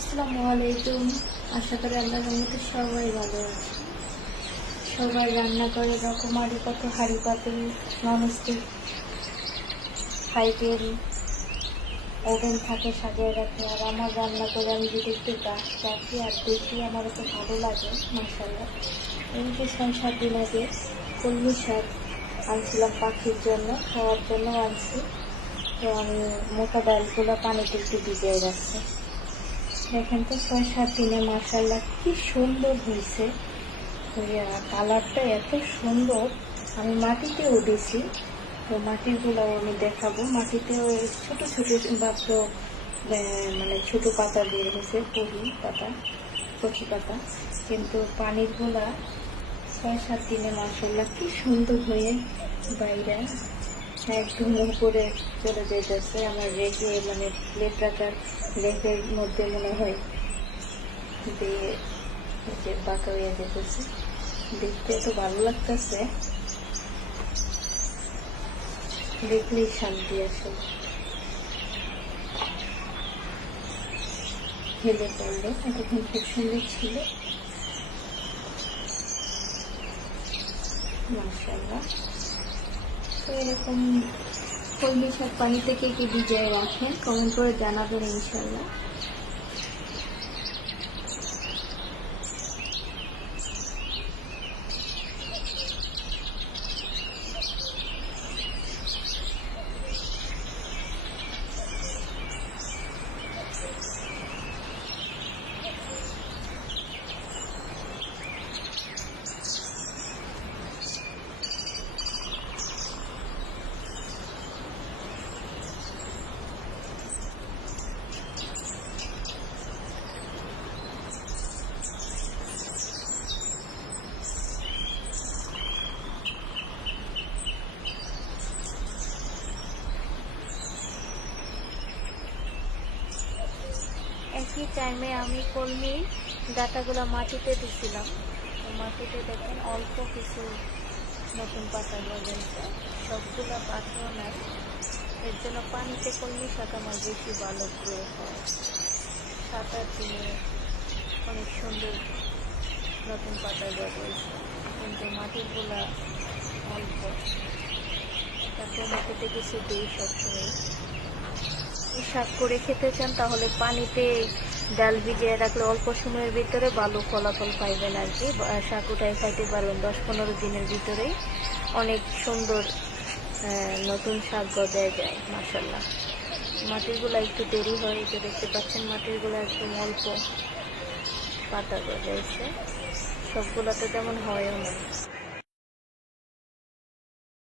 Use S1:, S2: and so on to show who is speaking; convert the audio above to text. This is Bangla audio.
S1: আসসালামু আলাইকুম আশা করি আল্লাহর রহমতে সবাই ভালো আছে। সবাই রান্না করে রকমারি কত হাঁড়ি পাতিল ননস্টিক ফাইভের ওভেন থাকে সাজিয়ে রাখে। আর আমার রান্না করে আমি যদি একটু গাছ রাখি আর দেখি, আমার তো ভালো লাগে এই যে ছয় সাত দিন আগে কলমি শাক আনছিলাম পাখির জন্য, খাওয়ার জন্য আনছি। তো আমি মোটা ডালগুলো পানিতে একটু ভিজিয়ে রাখছি। দেখেন তো ছয়, সাত দিনে মাসাল্লাহ কি সুন্দর হয়েছে। কালারটা এত সুন্দর। আমি মাটিতেও দিছি তো মাটিরগুলোও আমি দেখাবো। মাটিতেও ছোট ছোট মাত্র মানে ছোট পাতা বের হয়েছে কড়ি পাতা কচি পাতা। কিন্তু পানিরগুলা ছয়, সাত দিনে মাসাল্লাহ কি সুন্দর হয়ে বাইরে। একদম উপরে চলে যেতেছে। আমার রেখে মানে প্লেট রাখার রেখের মধ্যে মনে হয় দিয়ে যে পাকা হয়ে যেতেছে। দেখতে তো ভালো লাগতেছে। দেখলেই শান্তি আসে। হেলে পড়ল, এতক্ষণ খুব সুন্দর ছিল। মাসাল্লাহ তো এরকম কলমি শাক পানি থেকে কি ভিজিয়ে রাখেন কমেন্ট করে জানাবেন ইনশাল্লাহ একই টাইমে আমি কলমি ডাটাগুলো মাটিতে দিছিলাম। মাটিতে দেখেন অল্প কিছু নতুন পাতা গজাইছে সবগুলো পাতাও নাই। এর জন্য পানিতে কলমি শাক আমার বেশি ভালো গ্রো হয়। সাত আট দিনে অনেক সুন্দর নতুন পাতা গজাইছে কিন্তু মাটিরগুলা অল্প তারপর মাটিতে কিছু দিই সবসময়। শাক করে খেতে চান, তাহলে পানিতে ডাল ভিজিয়ে রাখলে অল্প সময়ের ভিতরে ভালো ফলাফল পাইবেন আর কি। শাক উঠায় খাইতে পারবেন দশ পনেরো দিনের ভিতরেই। অনেক সুন্দর নতুন শাক গজায় যায় মাসাল্লাহ মাটিরগুলো একটু দেরি হয়, এই দেখতে পাচ্ছেন মাটিরগুলো একদম অল্প পাতা গজাইছে। সবগুলোতে তেমন হয়ও না।